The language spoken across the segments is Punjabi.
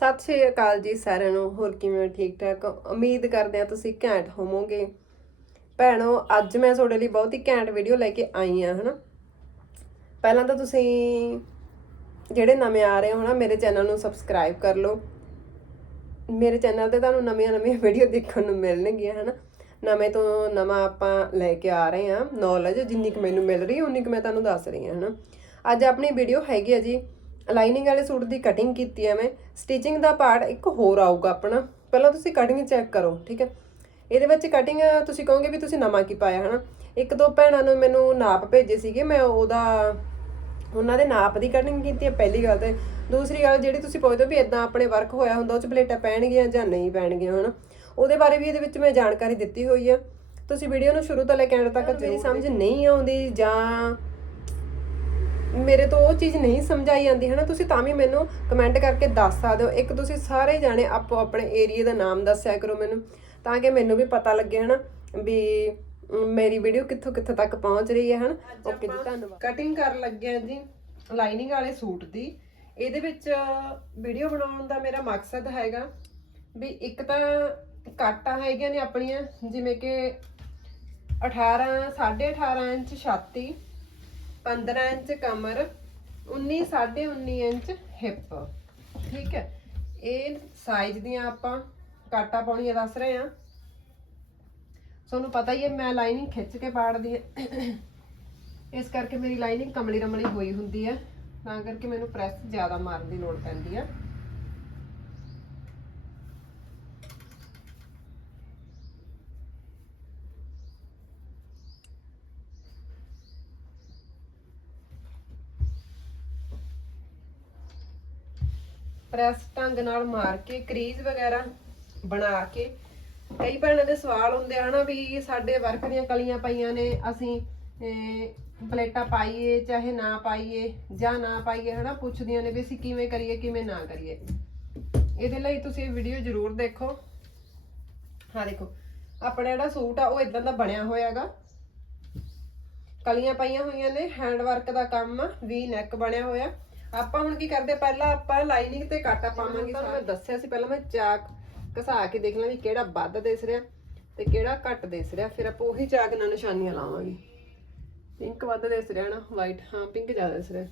ਸਤਿ ਸ਼੍ਰੀ ਅਕਾਲ ਜੀ ਸਾਰਿਆਂ ਨੂੰ, ਹੋਰ ਕਿਵੇਂ ਠੀਕ ਠਾਕ? ਉਮੀਦ ਕਰਦੇ ਆ ਤੁਸੀਂ ਘੈਂਟ ਹੋਵੋਗੇ। ਭੈਣੋ, ਅੱਜ ਮੈਂ ਤੁਹਾਡੇ ਲਈ ਬਹੁਤ ਹੀ ਘੈਂਟ ਵੀਡੀਓ ਲੈ ਕੇ ਆਈ ਆ ਹਨਾ? ਪਹਿਲਾਂ ਤਾਂ ਤੁਸੀਂ ਜਿਹੜੇ ਨਵੇਂ ਆ ਰਹੇ ਹੋ ਨਾ, ਮੇਰੇ ਚੈਨਲ ਨੂੰ ਸਬਸਕ੍ਰਾਈਬ ਕਰ ਲਓ। ਮੇਰੇ ਚੈਨਲ ਤੇ ਤੁਹਾਨੂੰ ਨਵੀਆਂ ਨਵੀਆਂ ਵੀਡੀਓ ਦੇਖਣ ਨੂੰ ਮਿਲਣਗੀਆਂ, ਹਨਾ? ਨਵੇਂ ਤੋਂ ਨਵਾਂ ਆਪਾਂ ਲੈ ਕੇ ਆ ਰਹੇ ਹਾਂ। ਨੌਲੇਜ ਜਿੰਨੀ ਕੁ ਮੈਨੂੰ ਮਿਲ ਰਹੀ ਹੈ ਉਨੀ ਕੁ ਮੈਂ ਤੁਹਾਨੂੰ ਦੱਸ ਰਹੀ ਹਾਂ, ਹਨਾ? ਅੱਜ ਆਪਣੀ ਵੀਡੀਓ ਹੈਗੀ ਆ ਜੀ ਲਾਈਨਿੰਗ ਵਾਲੇ ਸੂਟ ਦੀ ਕਟਿੰਗ ਕੀਤੀ ਹੈ ਮੈਂ। ਸਟਿਚਿੰਗ ਦਾ ਪਾਰਟ ਇੱਕ ਹੋਰ ਆਊਗਾ ਆਪਣਾ। ਪਹਿਲਾਂ ਤੁਸੀਂ ਕਟਿੰਗ ਚੈੱਕ ਕਰੋ ਠੀਕ ਹੈ? ਇਹਦੇ ਵਿੱਚ ਕਟਿੰਗ ਤੁਸੀਂ ਕਹੋਗੇ ਵੀ ਤੁਸੀਂ ਨਵਾਂ ਕੀ ਪਾਇਆ ਹਨਾ? ਇੱਕ ਦੋ ਭੈਣਾਂ ਨੂੰ ਮੈਨੂੰ ਨਾਪ ਭੇਜੇ ਸੀਗੇ ਮੈਂ ਉਹਦਾ ਉਹਨਾਂ ਦੇ ਨਾਪ ਦੀ ਕਟਿੰਗ ਕੀਤੀ ਹੈ ਪਹਿਲੀ ਗੱਲ ਤੇ। ਦੂਸਰੀ ਗੱਲ ਜਿਹੜੀ ਤੁਸੀਂ ਪੁੱਛਦੇ ਹੋ ਵੀ ਇਦਾਂ ਆਪਣੇ ਵਰਕ ਹੋਇਆ ਹੁੰਦਾ ਉਹ ਚ ਪਲੇਟਾਂ ਪੈਣਗੀਆਂ ਜਾਂ ਨਹੀਂ ਪੈਣਗੀਆਂ ਹਨਾ? ਉਹਦੇ ਬਾਰੇ ਵੀ ਇਹਦੇ ਵਿੱਚ ਮੈਂ ਜਾਣਕਾਰੀ ਦਿੱਤੀ ਹੋਈ ਆ। ਤੁਸੀਂ ਵੀਡੀਓ ਨੂੰ ਸ਼ੁਰੂ ਤੋਂ ਲੈ ਕੇ ਐਂਡ ਤੱਕ ਮੇਰੀ ਸਮਝ ਨਹੀਂ ਆਉਂਦੀ ਜਾਂ ਮੇਰੇ ਤੋਂ ਉਹ ਚੀਜ਼ ਨਹੀਂ ਸਮਝਾਈ ਜਾਂਦੀ ਹੈ ਨਾ ਤੁਸੀਂ ਤਾਂ ਵੀ ਮੈਨੂੰ ਕਮੈਂਟ ਕਰਕੇ ਦੱਸ ਸਕਦੇ ਹੋ। ਇੱਕ ਤੁਸੀਂ ਸਾਰੇ ਜਾਣੇ ਆਪੋ ਆਪਣੇ ਏਰੀਆ ਦਾ ਨਾਮ ਦੱਸਿਆ ਕਰੋ ਮੈਨੂੰ ਤਾਂ ਕਿ ਮੈਨੂੰ ਵੀ ਪਤਾ ਲੱਗੇ ਹਨਾ? ਵੀ ਅਮ, ਮੇਰੀ ਵੀਡੀਓ ਕਿੱਥੋਂ ਕਿੱਥੋਂ ਤੱਕ ਪਹੁੰਚ ਰਹੀ ਹੈ ਹਨਾ? ਓਕੇ ਜੀ ਧੰਨਵਾਦ। ਕਟਿੰਗ ਕਰਨ ਲੱਗੇ ਆ ਜੀ ਲਾਈਨਿੰਗ ਵਾਲੇ ਸੂਟ ਦੀ। ਇਹਦੇ ਵਿੱਚ ਵੀਡੀਓ ਬਣਾਉਣ ਦਾ ਮੇਰਾ ਮਕਸਦ ਹੈਗਾ ਵੀ ਇੱਕ ਤਾਂ ਕਾਟਾਂ ਹੈਗੀਆਂ ਨੇ ਆਪਣੀਆਂ ਜਿਵੇਂ ਕਿ 18 18.5 ਇੰਚ ਛਾਤੀ 15 ਇੰਚ ਕਮਰ 19 19.5 ਇੰਚ ਹਿੱਪ। ਠੀਕ ਹੈ? ਇਹ ਸਾਈਜ਼ ਦੀਆਂ ਆਪਾਂ ਕਾਟਾ ਪਾਉਣੀਆਂ ਦੱਸ ਰਹੇ ਆ ਤੁਹਾਨੂੰ ਪਤਾ ਹੀ ਹੈ, ਮੈਂ ਲਾਈਨਿੰਗ ਖਿੱਚ ਕੇ ਪਾੜਦੀ ਹੈ। ਇਸ ਕਰਕੇ ਮੇਰੀ ਲਾਈਨਿੰਗ ਕਮਲੀ ਰਮਲੀ ਹੋਈ ਹੁੰਦੀ ਹੈ। ਤਾਂ ਕਰਕੇ ਮੈਨੂੰ ਪ੍ਰੈਸ ਜ਼ਿਆਦਾ ਮਾਰਨ ਦੀ ਲੋੜ ਪੈਂਦੀ ਹੈ। ਪ੍ਰੈਸ ਢੰਗ ਨਾਲ ਮਾਰ ਕੇ ਕਰੀਜ਼ ਵਗੈਰਾ ਬਣਾ ਕੇ, ਕਈ ਭੈਣਾਂ ਦੇ ਸਵਾਲ ਹੁੰਦੇ ਹਨਾ ਵੀ ਸਾਡੇ ਵਰਕ ਦੀਆਂ ਕਲੀਆਂ ਪਈਆਂ ਨੇ, ਅਸੀਂ ਪਲੇਟਾਂ ਪਾਈਏ, ਚਾਹੇ ਨਾ ਪਾਈਏ, ਜਾਂ ਨਾ ਪਾਈਏ, ਹਨਾ, ਪੁੱਛਦੀਆਂ ਨੇ ਵੀ ਅਸੀਂ ਕਿਵੇਂ ਕਰੀਏ, ਕਿਵੇਂ ਨਾ ਕਰੀਏ। ਇਹਦੇ ਲਈ ਤੁਸੀਂ ਇਹ ਵੀਡੀਓ ਜ਼ਰੂਰ ਦੇਖੋ। ਹਾਂ ਦੇਖੋ, ਆਪਣਾ ਜਿਹੜਾ ਸੂਟ ਆ, ਉਹ ਇਦਾਂ ਦਾ ਬਣਿਆ ਹੋਇਆਗਾ। ਕਲੀਆਂ ਪਾਈਆਂ ਹੋਈਆਂ ਨੇ ਹੈਂਡ ਵਰਕ ਦਾ ਕੰਮ ਆ ਵੀ ਨੈਕ ਬਣਿਆ ਹੋਇਆ। ਆਪਾਂ ਹੁਣ ਕੀ ਕਰਦੇ, ਪਹਿਲਾਂ ਆਪਾਂ ਲਾਈਨਿੰਗ ਤੇ ਕਾਟਾ ਪਾਵਾਂਗੇ। ਤੁਹਾਨੂੰ ਮੈਂ ਦੱਸਿਆ ਸੀ, ਪਹਿਲਾਂ ਮੈਂ ਚਾਕ ਘਸਾ ਕੇ ਦੇਖ ਲਾਂ ਵੀ ਕਿਹੜਾ ਵੱਧ ਦਿਸ ਰਿਹਾ ਤੇ ਕਿਹੜਾ ਘੱਟ ਦਿਸ ਰਿਹਾ। ਫਿਰ ਆਪਾਂ ਉਹੀ ਚਾਕ ਨਾਲ ਨਿਸ਼ਾਨੀਆਂ ਲਾਵਾਂਗੇ। ਪਿੰਕ ਵੱਧ ਦਿਸ ਰਿਹਾ ਨਾ ਵਾਈਟ ਹਾਂ ਪਿੰਕ ਜ਼ਿਆਦਾ ਦਿਸ ਰਿਹਾ।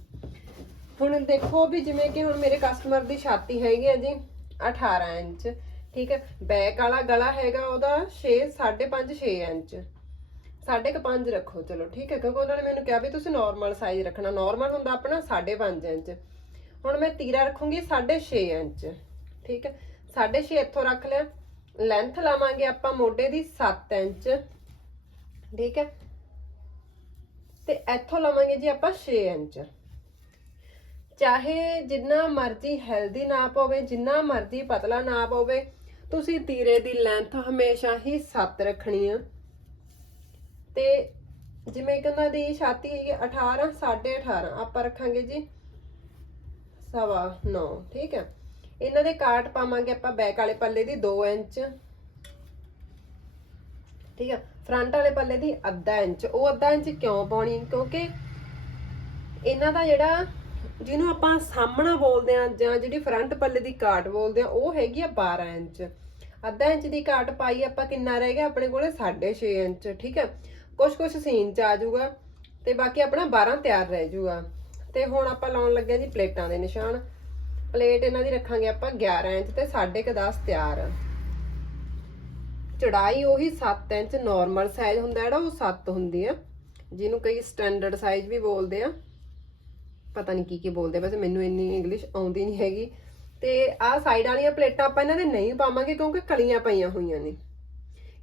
ਹੁਣ ਦੇਖੋ ਵੀ ਜਿਵੇਂ ਕਿ ਹੁਣ ਮੇਰੇ ਕਸਟਮਰ ਦੀ ਛਾਤੀ ਹੈਗੀ ਆ ਜੀ 18 ਇੰਚ, ਠੀਕ ਹੈ। ਬੈਕ ਵਾਲਾ ਗਲਾ ਹੈਗਾ ਉਹਦਾ 6 5.5 6 ਇੰਚ। ਸਾਢੇ ਕੁ ਪੰਜ ਰੱਖੋ, ਚਲੋ ਠੀਕ ਹੈ, ਕਿਉਂਕਿ ਉਹਨਾਂ ਨੇ ਮੈਨੂੰ ਕਿਹਾ ਵੀ ਤੁਸੀਂ ਨਾਰਮਲ ਸਾਈਜ਼ ਰੱਖਣਾ। ਨਾਰਮਲ ਹੁੰਦਾ ਆਪਣਾ 5.5 ਇੰਚ। ਹੁਣ ਮੈਂ ਤੀਰਾ ਰੱਖੂੰਗੀ 6.5 ਇੰਚ। ਠੀਕ ਹੈ 6.5 ਇੱਥੋਂ ਰੱਖ ਲਿਆ। ਲੈਂਥ ਲਾਵਾਂਗੇ ਆਪਾਂ ਮੋਢੇ ਦੀ 7 ਇੰਚ। ਠੀਕ ਹੈ, ਤੇ ਇੱਥੋਂ ਲਵਾਂਗੇ ਜੀ ਆਪਾਂ 6 ਇੰਚ। ਚਾਹੇ ਜਿੰਨਾ ਮਰਜ਼ੀ ਹੈਲਦੀ ਨਾਪ ਹੋਵੇ, ਜਿੰਨਾ ਮਰਜ਼ੀ ਪਤਲਾ ਨਾਪ ਹੋਵੇ, ਤੁਸੀਂ ਤੀਰੇ ਦੀ ਲੈਂਥ ਹਮੇਸ਼ਾ ਹੀ 7 ਰੱਖਣੀ ਆ। ਤੇ ਜਿਵੇਂ ਕਿ ਉਹਨਾਂ ਦੀ ਛਾਤੀ ਹੈਗੀ 18 18.5 ਆਪਾਂ ਰੱਖਾਂਗੇ ਜੀ ਸਵਾ 9 ਠੀਕ ਹੈ। ਇਹਨਾਂ ਦੇ ਕਾਟ ਪਾਵਾਂਗੇ ਆਪਾਂ ਬੈਕ ਵਾਲੇ ਪੱਲੇ ਦੀ 2 ਇੰਚ, ਠੀਕ ਹੈ। ਫਰੰਟ ਵਾਲੇ ਪੱਲੇ ਦੀ ਅੱਧਾ ਇੰਚ, ਉਹ ਅੱਧਾ ਇੰਚ ਕਿਉਂ ਪਾਉਣੀ? ਕਿਉਂਕਿ ਇਹਨਾਂ ਦਾ ਜਿਹੜਾ ਜਿਹਨੂੰ ਆਪਾਂ ਸਾਹਮਣਾ ਬੋਲਦੇ ਆ ਜਾਂ ਜਿਹੜੀ ਫਰੰਟ ਪੱਲੇ ਦੀ ਕਾਟ ਬੋਲਦੇ ਆ ਉਹ ਹੈਗੀ ਆ 12 ਇੰਚ। ਅੱਧਾ ਇੰਚ ਦੀ ਕਾਟ ਪਾਈ ਆਪਾਂ ਕਿੰਨਾ ਰਹਿ ਗਿਆ? ਆਪਣੇ ਕੋਲੇ 6.5 ਇੰਚ, ਠੀਕ ਹੈ। ਕੁਝ ਕੁਝ ਸੀਨ ਚ ਆ ਜਾਊਗਾ ਤੇ ਬਾਕੀ ਆਪਣਾ 12 ਤਿਆਰ ਰਹਿ ਜਾਊਗਾ। ਤੇ ਹੁਣ ਆਪਾਂ ਲਾਉਣ ਲੱਗੇ ਜੀ ਪਲੇਟਾਂ ਦੇ ਨਿਸ਼ਾਨ। ਪਲੇਟ ਇਹਨਾਂ ਦੀ ਰੱਖਾਂਗੇ ਆਪਾਂ 11 ਇੰਚ ਤੇ 10.5 ਤਿਆਰ। ਚੜਾਈ ਉਹੀ 7 ਇੰਚ ਨਾਰਮਲ ਸਾਈਜ਼ ਹੁੰਦਾ ਜਿਹੜਾ, ਉਹ 7 ਹੁੰਦੀ ਆ। ਜਿਹਨੂੰ ਕਈ ਸਟੈਂਡਰਡ ਸਾਈਜ਼ ਵੀ ਬੋਲਦੇ ਆ। ਪਤਾ ਨਹੀਂ ਕੀ ਕੀ ਬੋਲਦੇ ਵੈਸੇ ਮੈਨੂੰ ਇੰਨੀ ਇੰਗਲਿਸ਼ ਆਉਂਦੀ ਨਹੀਂ ਹੈਗੀ। ਤੇ ਆਹ ਸਾਈਡ ਵਾਲੀਆਂ ਪਲੇਟਾਂ ਆਪਾਂ ਇਹਨਾਂ ਦੇ ਨਹੀਂ ਪਾਵਾਂਗੇ ਕਿਉਂਕਿ ਕਲੀਆਂ ਪਈਆਂ ਹੋਈਆਂ ਨੇ।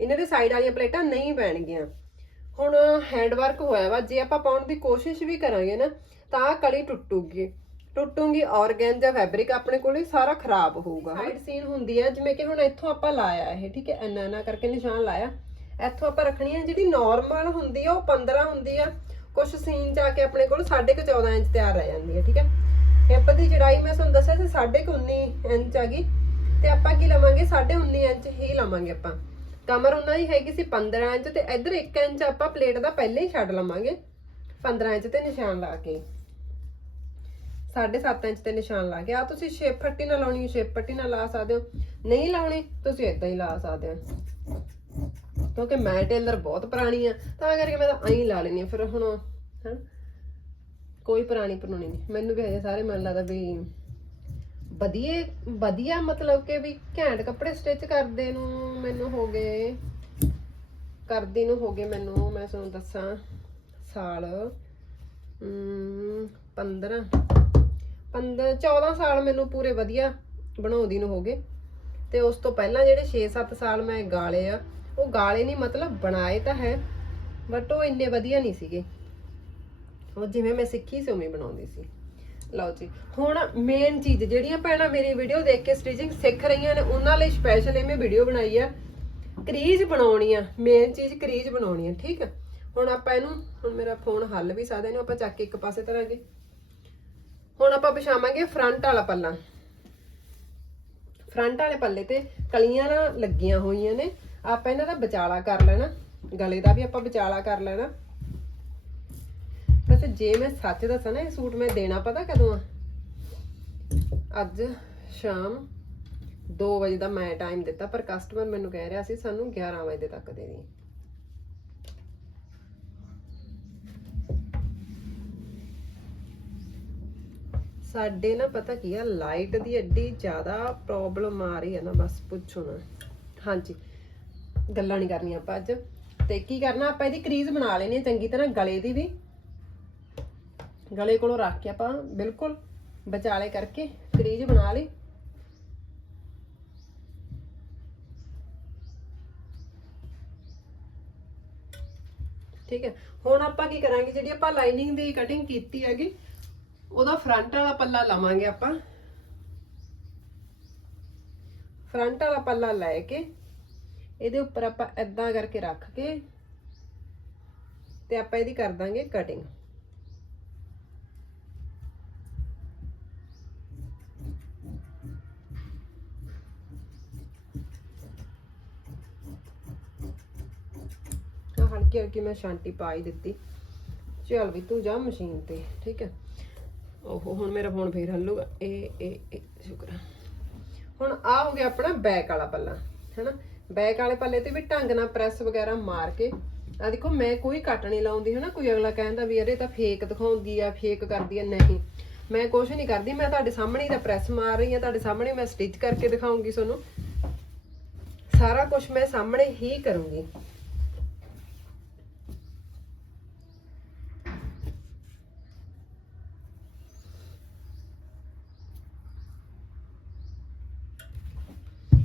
ਇਹਨਾਂ ਦੇ ਸਾਈਡ ਵਾਲੀਆਂ ਪਲੇਟਾਂ ਨਹੀਂ ਪੈਣਗੀਆਂ। ਹੁਣ ਹੈਂਡ ਵਰਕ ਹੋਇਆ ਵਾ, ਜੇ ਆਪਾਂ ਪਾਉਣ ਦੀ ਕੋਸ਼ਿਸ਼ ਵੀ ਕਰਾਂਗੇ ਨਾ, ਤਾਂ ਕਲੀ ਟੁੱਟੂਗੀ। ਟੁੱਟੂਗੀ ਔਰਗੈਂਜਾ ਫੈਬਰਿਕ ਆਪਣੇ ਕੋਲੇ ਸਾਰਾ ਖਰਾਬ ਹੋਊਗਾ ਸਾਈਡ ਸੀਨ ਹੁੰਦੀ ਹੈ ਜਿਵੇਂ ਕਿ ਹੁਣ ਇੱਥੋਂ ਆਪਾਂ ਲਾਇਆ ਇਹ, ਠੀਕ ਹੈ? ਇੰਨਾ ਇੰਨਾ ਕਰਕੇ ਨਿਸ਼ਾਨ ਲਾਇਆ। ਇੱਥੋਂ ਆਪਾਂ ਰੱਖਣੀ ਹੈ ਜਿਹੜੀ ਨਾਰਮਲ ਹੁੰਦੀ ਆ, ਉਹ 15 ਹੁੰਦੀ ਆ। ਕੁਝ ਸੀਨ ਜਾ ਕੇ ਆਪਣੇ ਕੋਲ 14.5 ਇੰਚ ਤਿਆਰ ਰਹਿ ਜਾਂਦੀ ਹੈ ਠੀਕ ਹੈ? ਹਿੱਪ ਦੀ ਚੜਾਈ ਮੈਂ ਤੁਹਾਨੂੰ ਦੱਸਿਆ ਸੀ 19.5 ਇੰਚ ਆ ਗਈ। ਤੇ ਆਪਾਂ ਕੀ ਲਵਾਂਗੇ? 19.5 ਇੰਚ ਹੀ ਲਵਾਂਗੇ ਆਪਾਂ। ਕਮਰ ਉਹਨਾਂ ਦੀ ਹੈਗੀ ਸੀ 15 ਇੰਚ ਤੇ ਇੱਧਰ 1 ਇੰਚ ਆਪਾਂ ਪਲੇਟ ਦਾ ਪਹਿਲੇ ਹੀ ਛੱਡ ਲਵਾਂਗੇ। 15 ਇੰਚ ਤੇ ਨਿਸ਼ਾਨ ਲਾ ਕੇ। 7.5 ਇੰਚ ਤੇ ਨਿਸ਼ਾਨ ਲਾ ਕੇ। ਆ ਤੁਸੀਂ ਸ਼ੇਪ ਪੱਟੀ ਨਾਲ ਲਾਉਣੀ ਸ਼ੇਪ ਪੱਟੀ ਨਾਲ ਲਾ ਸਕਦੇ ਹੋ। ਨਹੀਂ ਲਾਉਣੀ, ਤੁਸੀਂ ਇਦਾਂ ਹੀ ਲਾ ਸਕਦੇ ਹੋ। ਕਿਉਂਕਿ ਮੈਂ ਟੇਲਰ ਬਹੁਤ ਪੁਰਾਣੀ ਆ, ਤਾਂ ਕਰਕੇ ਮੈਂ ਤਾਂ ਐਂ ਲਾ ਲੈਣੀ ਫਿਰ ਹੁਣ ਹਨ ਕੋਈ ਪੁਰਾਣੀ ਪੁਰਾਣੀ ਨਹੀਂ। ਮੈਨੂੰ ਵੀ ਹਜੇ ਸਾਰੇ ਮੈਨੂੰ ਲੱਗਦਾ ਵੀ ਵਧੀਆ ਵਧੀਆ ਮਤਲਬ ਕਿ ਵੀ ਘੈਂਟ ਕੱਪੜੇ ਸਟਿਚ ਕਰਦੇ ਨੂੰ ਮੈਨੂੰ ਹੋ ਗਏ ਕਰਦੀ ਨੂੰ ਹੋ ਗਏ ਮੈਨੂੰ ਮੈਂ ਤੁਹਾਨੂੰ ਦੱਸਾਂ ਸਾਲ ਅਮ, 15 15 14 ਸਾਲ ਮੈਨੂੰ ਪੂਰੇ ਵਧੀਆ ਬਣਾਉਂਦੀ ਨੂੰ ਹੋ ਗਏ। ਤੇ ਉਸ ਤੋਂ ਪਹਿਲਾਂ ਜਿਹੜੇ 6-7 ਸਾਲ ਮੈਂ ਗਾਲੇ ਆ ਉਹ ਗਾਲੇ ਨਹੀਂ ਮਤਲਬ ਬਣਾਏ ਤਾਂ ਹੈ ਬਟ ਉਹ ਇੰਨੇ ਵਧੀਆ ਨਹੀਂ ਸੀਗੇ। ਉਹ ਜਿਵੇਂ ਮੈਂ ਸਿੱਖੀ ਸੀ ਉਵੇਂ ਬਣਾਉਂਦੀ ਸੀ। ਲਓ ਜੀ। ਹੁਣ ਮੇਨ ਚੀਜ਼, ਜਿਹੜੀਆਂ ਭੈਣਾਂ ਮੇਰੀ ਵੀਡੀਓ ਦੇਖ ਕੇ ਸਟਿਚਿੰਗ ਸਿੱਖ ਰਹੀਆਂ ਨੇ, ਉਹਨਾਂ ਲਈ ਸਪੈਸ਼ਲ ਇਹ ਮੈਂ ਵੀਡੀਓ ਬਣਾਈ ਆ। ਕਰੀਜ਼ ਬਣਾਉਣੀ ਆ ਮੇਨ ਚੀਜ਼ ਕਰੀਜ਼ ਬਣਾਉਣੀ ਆ ਠੀਕ ਆ? ਹੁਣ ਆਪਾਂ ਇਹਨੂੰ, ਹੁਣ ਮੇਰਾ ਫੋਨ ਹੱਲ ਵੀ ਸਕਦਾ ਇਹਨੂੰ ਆਪਾਂ ਚੱਕ ਕੇ ਇੱਕ ਪਾਸੇ ਧਰਾਂਗੇ। ਹੁਣ ਆਪਾਂ ਵਿਛਾਵਾਂਗੇ ਫਰੰਟ ਵਾਲਾ ਪੱਲਾ। ਫਰੰਟ ਵਾਲੇ ਪੱਲੇ ਤੇ ਕਲੀਆਂ ਨਾ ਲੱਗੀਆਂ ਹੋਈਆਂ ਨੇ। ਆਪਾਂ ਇਹਨਾਂ ਦਾ ਵਿਚਾਲਾ ਕਰ ਲੈਣਾ। ਗਲੇ ਦਾ ਵੀ ਆਪਾਂ ਵਿਚਾਲਾ ਕਰ ਲੈਣਾ। ਵੈਸੇ ਜੇ ਮੈਂ ਸੱਚ ਦੱਸਾਂ ਨਾ ਇਹ ਸੂਟ ਮੈਂ ਦੇਣਾ ਪਤਾ ਕਦੋਂ ਆ? ਅੱਜ ਸ਼ਾਮ 2 ਵਜੇ ਦਾ ਮੈਂ ਟਾਈਮ ਦਿੱਤਾ, ਪਰ ਕਸਟਮਰ ਮੈਨੂੰ ਕਹਿ ਰਿਹਾ ਸੀ ਸਾਨੂੰ 11 ਵਜੇ ਤੱਕ ਦੇ ਦੀ ਸਾਡੇ ਨਾ ਪਤਾ ਕੀ ਆ ਲਾਈਟ ਦੀ ਐਡੀ ਜ਼ਿਆਦਾ ਪ੍ਰੋਬਲਮ ਆ ਰਹੀ ਹੈ ਨਾ, ਬਸ ਪੁੱਛੋ ਨਾ। ਹਾਂਜੀ, ਗੱਲਾਂ ਨਹੀਂ ਕਰਨੀਆਂ ਆਪਾਂ ਅੱਜ। ਤੇ ਕੀ ਕਰਨਾ, ਆਪਾਂ ਇਹਦੀ ਕਰੀਜ਼ ਬਣਾ ਲੈਣੀ ਹੈ ਚੰਗੀ ਤਰ੍ਹਾਂ ਗਲੇ ਦੀ ਵੀ। ਗਲੇ ਕੋਲੋਂ ਰੱਖ ਕੇ ਆਪਾਂ ਬਿਲਕੁਲ ਵਿਚਾਲੇ ਕਰਕੇ ਕਰੀਜ਼ ਬਣਾ ਲਈ। ਠੀਕ ਹੈ। ਹੁਣ ਆਪਾਂ ਕੀ ਕਰਾਂਗੇ, ਜਿਹੜੀ ਆਪਾਂ ਲਾਈਨਿੰਗ ਦੀ ਕਟਿੰਗ ਕੀਤੀ ਹੈਗੀ, ਉਹਦਾ ਫਰੰਟ ਵਾਲਾ ਪੱਲਾ ਲਾਵਾਂਗੇ ਆਪਾਂ। ਫਰੰਟ ਵਾਲਾ ਪੱਲਾ ਲੈ ਕੇ, ਇਹਦੇ ਉੱਪਰ ਆਪਾਂ ਐਦਾਂ ਕਰਕੇ ਰੱਖ ਕੇ ਤੇ ਆਪਾਂ ਇਹਦੀ ਕਰ ਦਾਂਗੇ ਕਟਿੰਗ ਆਹ ਹਲਕੀ ਹਲਕੀ ਮੈਂ ਸ਼ਾਂਤੀ ਪਾ ਹੀ ਦਿੱਤੀ। ਚੱਲ ਵੀ ਤੂੰ ਜਾ ਮਸ਼ੀਨ ਤੇ, ਠੀਕ ਹੈ? ਓਹੋ, ਹੁਣ ਮੇਰਾ ਫੋਨ ਫੇਰ ਹੱਲੂਗਾ ਇਹ ਇਹ ਇਹ ਸ਼ੁਕਰ ਹੁਣ ਆ ਹੋ ਗਿਆ ਆਪਣਾ ਬੈਕ ਵਾਲਾ ਪੱਲਾ, ਹੈਨਾ? ਬੈਕ ਵਾਲੇ ਪੱਲੇ ਤੇ ਵੀ ਢੰਗ ਨਾਲ ਪ੍ਰੈਸ ਵਗੈਰਾ ਮਾਰ ਕੇ। ਆ ਦੇਖੋ, ਮੈਂ ਕੋਈ ਕੱਟ ਨਹੀਂ ਲਾਉਂਦੀ, ਹਨਾ? ਕੋਈ ਅਗਲਾ ਕਹਿੰਦਾ ਵੀ ਅਰੇ ਤਾਂ ਫੇਕ ਦਿਖਾਉਂਦੀ ਆ, ਫੇਕ ਕਰਦੀ ਆ। ਨਹੀਂ, ਮੈਂ ਕੁਝ ਨਹੀਂ ਕਰਦੀ। ਮੈਂ ਤੁਹਾਡੇ ਸਾਹਮਣੇ ਹੀ ਤਾਂ ਪ੍ਰੈਸ ਮਾਰ ਰਹੀ ਆ। ਤੁਹਾਡੇ ਸਾਹਮਣੇ ਮੈਂ ਸਟਿਚ ਕਰਕੇ ਦਿਖਾਉਂਗੀ ਤੁਹਾਨੂੰ। ਸਾਰਾ ਕੁਝ ਮੈਂ ਸਾਹਮਣੇ ਹੀ ਕਰੂੰਗੀ।